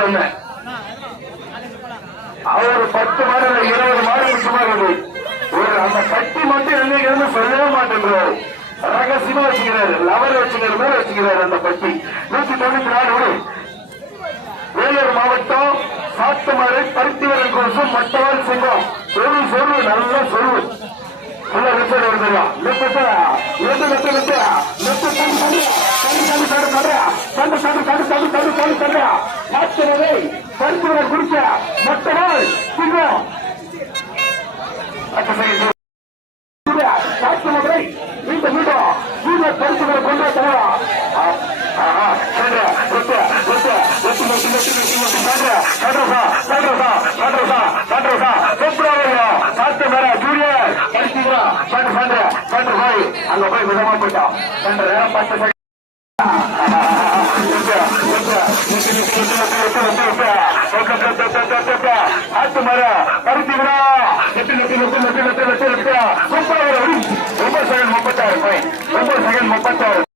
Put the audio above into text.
51. அவர் 10 மாடு 20 மாடு முக்கியமானது. ஒரு அந்த பட்டி மட்டும் என்னைக்கு சொல்லவே மாட்டேங்கிறார். ரகசியமா வச்சுக்கிறாரு. லவர் வச்சுக்கிற மேல வச்சுக்கிறாரு அந்த பட்டி. 194. வேலூர் மாவட்டம் சாத்துமாறு பருத்திவரன் கோசம் மட்டவால் சிங்கம். சொல்லு நல்லா சொல்லு. நல்லா ரிசல்ட் வருதுயா. பருத்திவரன் குடிச்ச மட்டவால் சிங்கம். சாத்துமதுரை மீண்டும் பரிசுகளை கொண்டாடுறா. அங்க போய் விதமா போயிட்டான். ஆத்து மர பருத்திவிடா 9 செகண்ட் 36. 9 செகண்ட் 36.